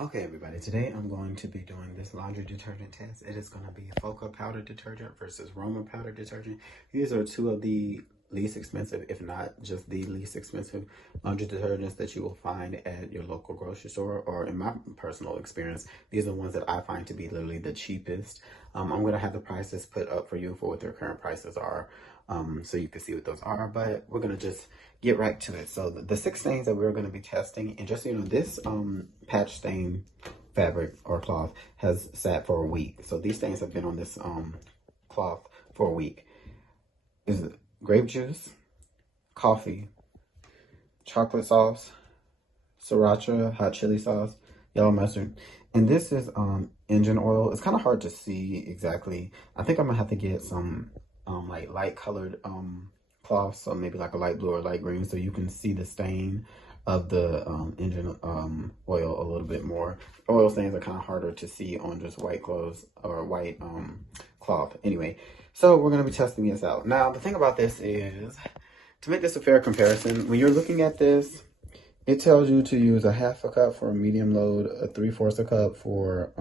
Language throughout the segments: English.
Okay, everybody, today I'm going to be doing this laundry detergent test. It is going to be Foca powder detergent versus Roma powder detergent. These are two of the least expensive, if not just the least expensive laundry detergents that you will find at your local grocery store, or in my personal experience, these are the ones that I find to be literally the cheapest. I'm going to have the prices put up for you for what their current prices are, so you can see what those are, but we're going to just get right to it. So the 6 stains that we're going to be testing, and just so you know, this patch stain fabric or cloth has sat for a week. So these stains have been on this cloth for a week. Is it grape juice, coffee, chocolate sauce, sriracha, hot chili sauce, yellow mustard, and this is engine oil. It's kind of hard to see exactly. I think I'm gonna have to get some like light colored cloth, so maybe like a light blue or light green, so you can see the stain of the engine oil a little bit more. Oil stains are kind of harder to see on just white clothes or white cloth. Anyway, so we're going to be testing this out. Now, the thing about this is, to make this a fair comparison, when you're looking at this, it tells you to use a 1/2 cup for a medium load, a 3/4 cup for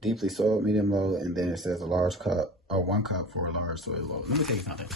deeply soiled medium load, and then it says a large cup or 1 cup for a large soil load. Let me tell you something.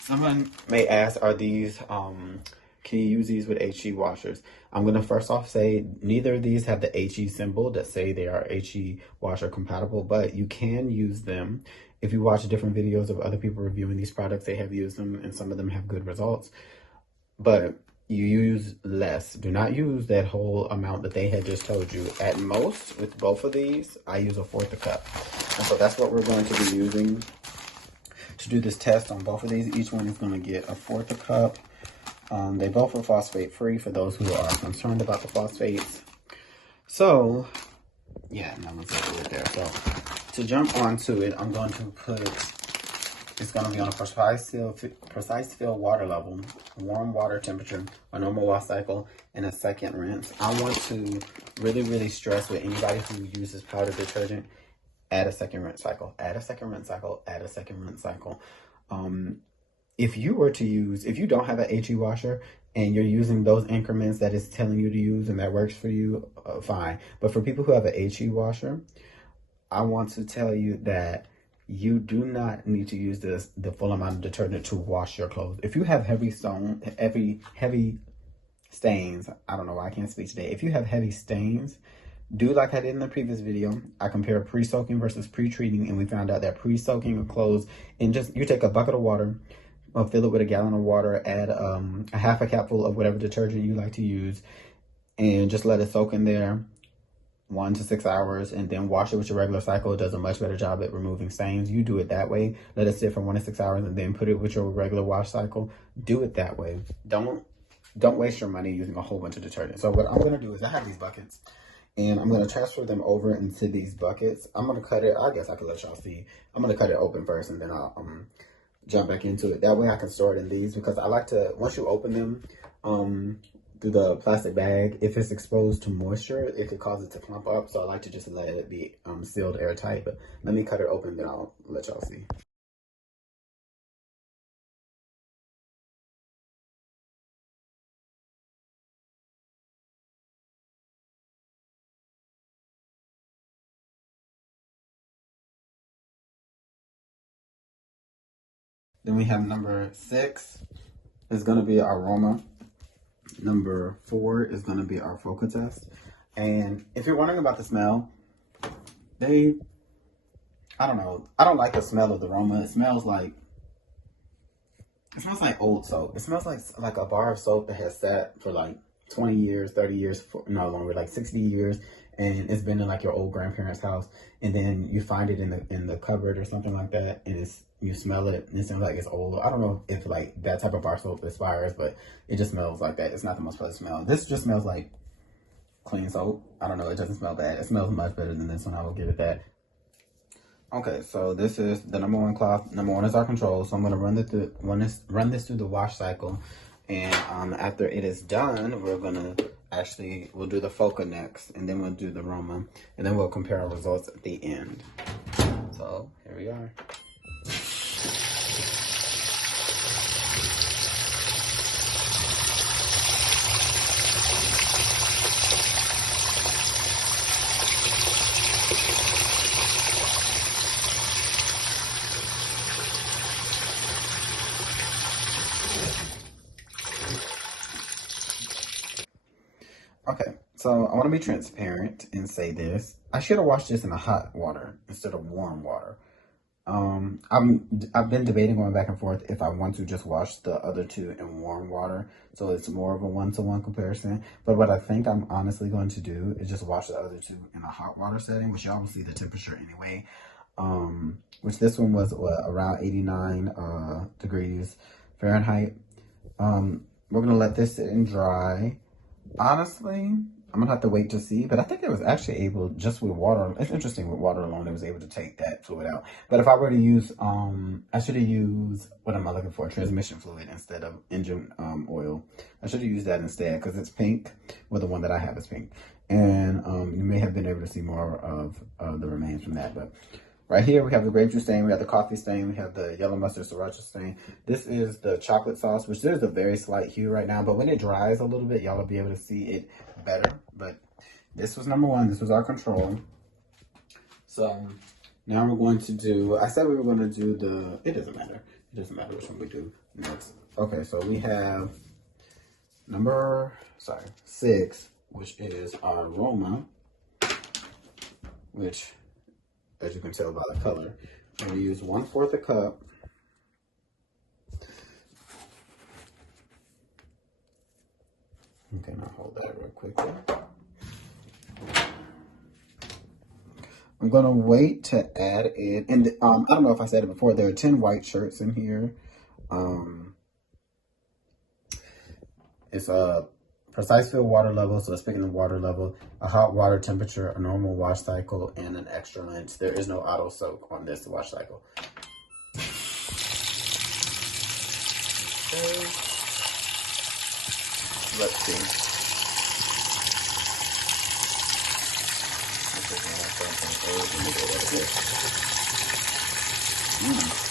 Someone may ask, are these, can you use these with HE washers? I'm going to first off say neither of these have the HE symbol that say they are HE washer compatible, but you can use them. If you watch different videos of other people reviewing these products, they have used them, and some of them have good results. But you use less. Do not use that whole amount that they had just told you. At most, with both of these, I use a 1/4 cup. And so that's what we're going to be using to do this test on both of these. Each one is going to get a 1/4 cup. They both are phosphate free for those who are concerned about the phosphates. So, yeah, no one's going to do it there. So, to jump onto it, I'm going to put, it's going to be on a precise fill water level, warm water temperature, a normal wash cycle, and a second rinse. I want to really, really stress with anybody who uses powder detergent, add a second rinse cycle, add a second rinse cycle, add a second rinse cycle. If you were to use, if you don't have an HE washer and you're using those increments that it's telling you to use and that works for you, fine. But for people who have an HE washer, I want to tell you that you do not need to use the full amount of detergent to wash your clothes. If you have heavy stains, I don't know why I can't speak today. If you have heavy stains, do like I did in the previous video. I compared pre-soaking versus pre-treating, and we found out that pre-soaking of clothes, and just, you take a bucket of water, fill it with a gallon of water, add a 1/2 capful of whatever detergent you like to use, and just let it soak in there 1 to 6 hours, and then wash it with your regular cycle. It does a much better job at removing stains. You do it that way. Let it sit for 1 to 6 hours, and then put it with your regular wash cycle. Do it that way. Don't waste your money using a whole bunch of detergent. So what I'm going to do is, I have these buckets, and I'm going to transfer them over into these buckets. I'm going to cut it. I guess I could let y'all see. I'm going to cut it open first, and then I'll jump back into it. That way I can store it in these, because I like to, once you open them through the plastic bag, if it's exposed to moisture, it could cause it to clump up. So I like to just let it be sealed airtight. But let me cut it open, then I'll let y'all see. Then we have number 6 is going to be our Roma. Number 4 is going to be our Foca test. And if you're wondering about the smell, I don't know. I don't like the smell of the Roma. It smells like old soap. It smells like a bar of soap that has sat for like 20 years, 30 years, no longer, like 60 years. And it's been in like your old grandparents' house, and then you find it in the cupboard or something like that, and you smell it, and it smells like it's old. I don't know if like that type of bar soap expires, but it just smells like that. It's not the most pleasant smell. This just smells like clean soap. I don't know. It doesn't smell bad. It smells much better than this one. I will give it that. Okay, so this is the number 1 cloth. Number 1 is our control. So I'm going to run this through the wash cycle, and after it is done, we're going to we'll do the Foca next, and then we'll do the Roma, and then we'll compare our results at the end. So here we are. Okay, so I want to be transparent and say this. I should have washed this in a hot water instead of warm water. I've been debating going back and forth if I want to just wash the other two in warm water, so it's more of a one-to-one comparison. But what I think I'm honestly going to do is just wash the other two in a hot water setting, which y'all will see the temperature anyway. Which this one was around 89 degrees Fahrenheit. We're gonna let this sit and dry. Honestly, I'm gonna have to wait to see, but I think it was actually able, just with water. It's interesting with water alone, it was able to take that fluid out. But if I were to use, I should have used, what am I looking for? Transmission fluid instead of engine oil. I should have used that instead because it's pink. Well, the one that I have is pink, and you may have been able to see more of the remains from that. But right here, we have the grape juice stain, we have the coffee stain, we have the yellow mustard sriracha stain. This is the chocolate sauce, which there's a very slight hue right now, but when it dries a little bit, y'all will be able to see it better. But this was number one. This was our control. So now we're going to do, I said we were going to do the, it doesn't matter. It doesn't matter which one we do next. Okay, so we have number 6, which is our Roma, which, as you can tell by the color, I'm going to use 1/4 a cup. Okay, now hold that real quickly. I'm going to wait to add it. And I don't know if I said it before, there are 10 white shirts in here. It's a precise fill water level, so it's picking the water level, a hot water temperature, a normal wash cycle, and an extra rinse. There is no auto soak on this wash cycle. Okay. Let's see.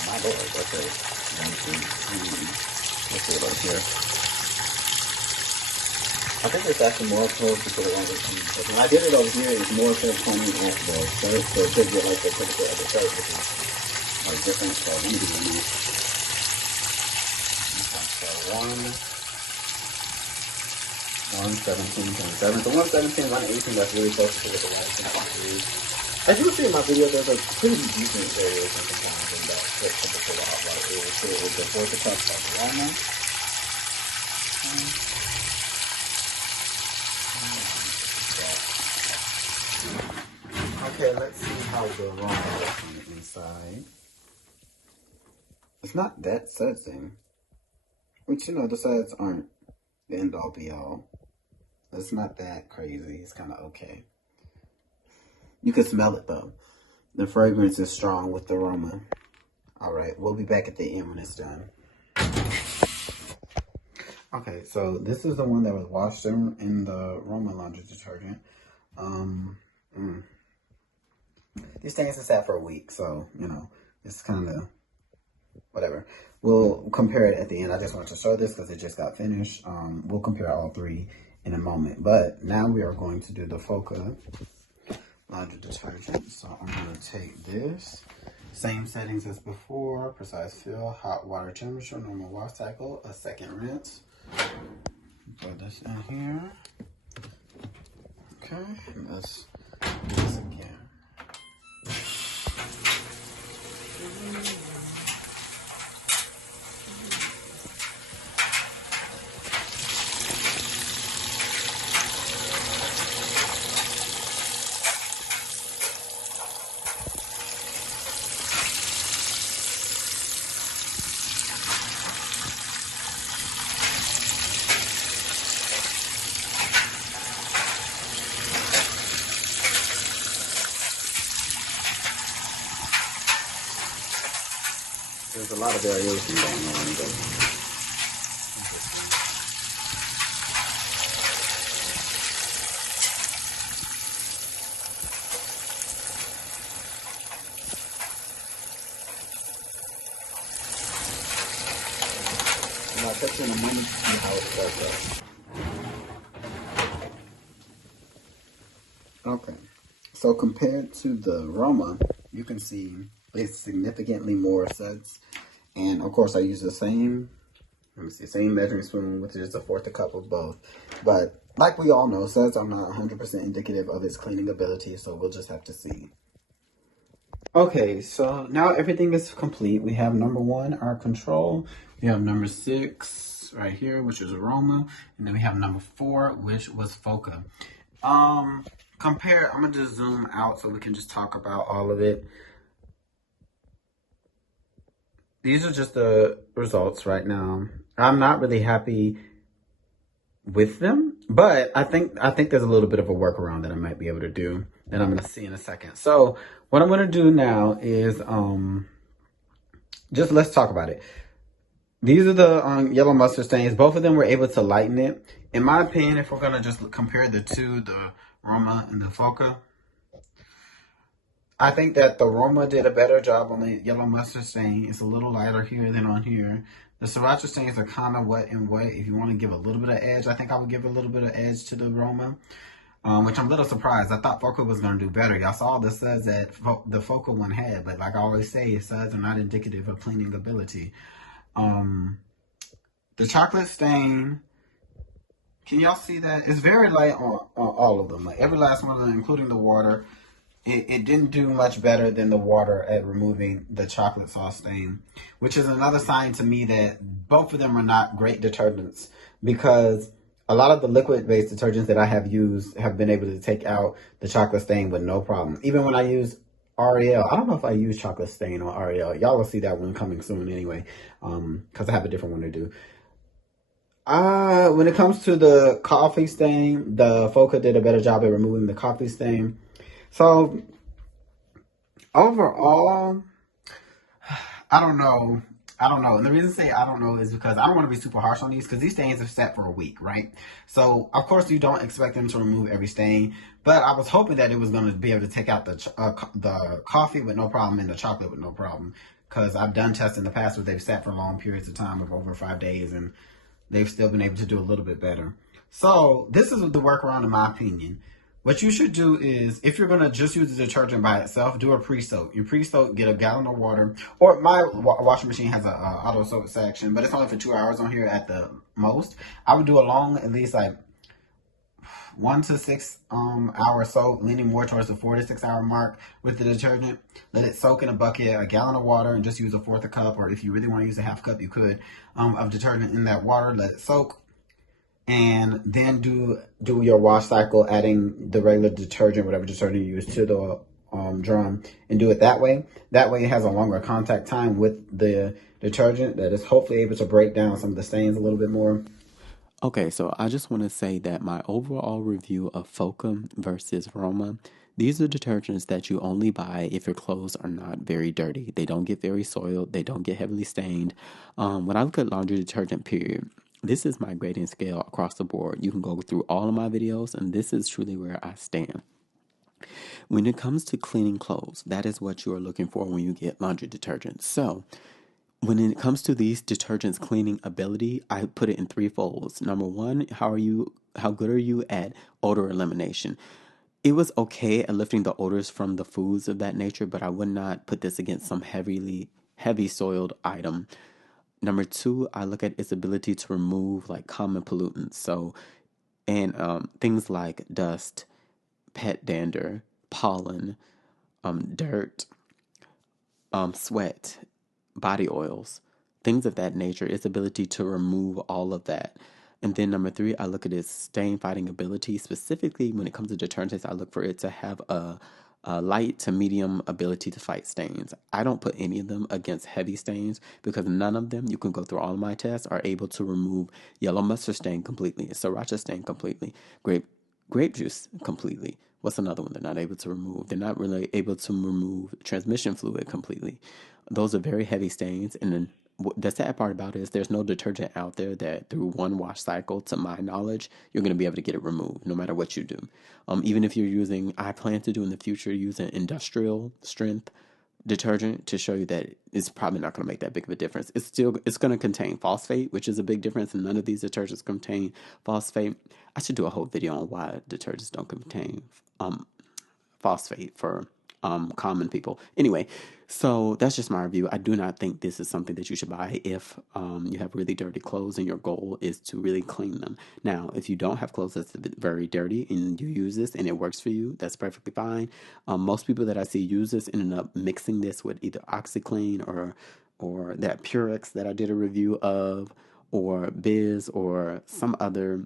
My lord, okay. Let's see it over here. I think it's actually more close to put it on the because when I did it over here, it's more so pointing at the shirt, so it could get like the temperature of the shirt, which is like different. So let me do this. So 117.7. So 117, 118, that's really close to what the white is. As you can see in my video, there's a pretty decent variation sometimes in that temperature of hot water is. So it's the 4th cup of Roma. Okay, let's see how the Roma looks on the inside. It's not that sudsing. Which, you know, the suds aren't the end all be all. It's not that crazy. It's kind of okay. You can smell it though. The fragrance is strong with the aroma. Alright, we'll be back at the end when it's done. Okay, so this is the one that was washed in the Roma laundry detergent. These things are sat for a week, so, you know, it's kind of whatever. We'll compare it at the end. I just wanted to show this because it just got finished. We'll compare all three in a moment. But now we are going to do the Foca laundry detergent. So I'm going to take this. Same settings as before. Precise fill, hot water temperature, normal wash cycle, a second rinse. Put this in here. Okay, let's do this again. There's a lot of variation going on, but I'll touch you in a moment to see how it does that. Okay, so compared to the Roma, you can see it's significantly more suds. And of course I use the same Let me see. Same measuring spoon with just a fourth a cup of both. But like we all know, suds are not 100% indicative of its cleaning ability, so we'll just have to see. Okay, so now everything is complete. We have number 1, our control. We have number 6 right here, which is Roma. And then we have number 4, which was Foca. I'm gonna just zoom out so we can just talk about all of it. These are just the results right now. I'm not really happy with them, but I think there's a little bit of a workaround that I might be able to do that I'm going to see in a second. So what I'm going to do now is just let's talk about it. These are the yellow mustard stains. Both of them were able to lighten it. In my opinion, if we're going to just compare the two, the Roma and the Foca, I think that the Roma did a better job on the yellow mustard stain. It's a little lighter here than on here. The sriracha stains are kind of wet and wet. If you want to give a little bit of edge, I think I would give a little bit of edge to the Roma, which I'm a little surprised. I thought Foca was going to do better. Y'all saw the suds that the Foca one had, but like I always say, suds are not indicative of cleaning ability. The chocolate stain, can y'all see that? It's very light on all of them. Like every last one of them, including the water. It didn't do much better than the water at removing the chocolate sauce stain, which is another sign to me that both of them are not great detergents, because a lot of the liquid-based detergents that I have used have been able to take out the chocolate stain with no problem. Even when I use Ariel, I don't know if I use chocolate stain on Ariel. Y'all will see that one coming soon anyway, because I have a different one to do. When it comes to the coffee stain, the Foca did a better job at removing the coffee stain. So, overall, I don't know. And the reason I say I don't know is because I don't want to be super harsh on these, because these stains are set for a week, right? So, of course, you don't expect them to remove every stain. But I was hoping that it was going to be able to take out the coffee with no problem and the chocolate with no problem. Because I've done tests in the past where they've sat for long periods of time of over 5 days, and they've still been able to do a little bit better. So, this is the workaround in my opinion. What you should do is, if you're going to just use the detergent by itself, do a pre-soak. You pre-soak, get a gallon of water, or my washing machine has a auto soak section, but it's only for 2 hours on here at the most. I would do a long, at least like 1 to 6 hour soak, leaning more towards the 4 to 6 hour mark with the detergent. Let it soak in a bucket, a gallon of water, and just use a fourth a cup, or if you really want to use a half cup, you could, of detergent in that water. Let it soak. And then do your wash cycle, adding the regular detergent, whatever detergent you use, to the drum, and do it that way. That way it has a longer contact time with the detergent that is hopefully able to break down some of the stains a little bit more. Okay, so I just want to say that my overall review of Foca versus Roma, these are detergents that you only buy if your clothes are not very dirty. They don't get very soiled. They don't get heavily stained. When I look at laundry detergent, period, this is my grading scale across the board. You can go through all of my videos, and this is truly where I stand. When it comes to cleaning clothes, that is what you are looking for when you get laundry detergent. So, when it comes to these detergents' cleaning ability, I put it in 3 folds. Number 1, how good are you at odor elimination? It was okay at lifting the odors from the foods of that nature, but I would not put this against some heavy soiled item. Number 2, I look at its ability to remove like common pollutants. So, and things like dust, pet dander, pollen, dirt, sweat, body oils, things of that nature, its ability to remove all of that. And then number 3, I look at its stain fighting ability. Specifically, when it comes to detergents, I look for it to have a light to medium ability to fight stains. I don't put any of them against heavy stains, because none of them, you can go through all of my tests, are able to remove yellow mustard stain completely, sriracha stain completely, grape juice completely. What's another one they're not able to remove? They're not really able to remove transmission fluid completely. Those are very heavy stains. And then the sad part about it is there's no detergent out there that through one wash cycle, to my knowledge, you're going to be able to get it removed no matter what you do. Even if you're using, I plan to do in the future, use an industrial strength detergent to show you that it's probably not going to make that big of a difference. It's going to contain phosphate, which is a big difference, and none of these detergents contain phosphate. I should do a whole video on why detergents don't contain phosphate for common people. Anyway, so that's just my review. I do not think this is something that you should buy if you have really dirty clothes and your goal is to really clean them. Now, if you don't have clothes that's very dirty and you use this and it works for you, that's perfectly fine. Most people that I see use this ended up mixing this with either OxyClean or that Purex that I did a review of, or Biz, or some other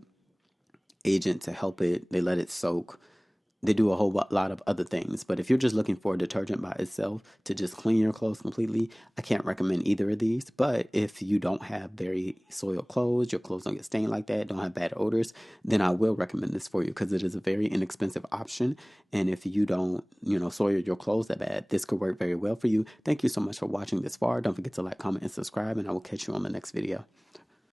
agent to help it. They let it soak. They do a whole lot of other things. But if you're just looking for a detergent by itself to just clean your clothes completely, I can't recommend either of these. But if you don't have very soiled clothes, your clothes don't get stained like that, don't have bad odors, then I will recommend this for you because it is a very inexpensive option. And if you don't, soil your clothes that bad, this could work very well for you. Thank you so much for watching this far. Don't forget to like, comment, and subscribe, and I will catch you on the next video.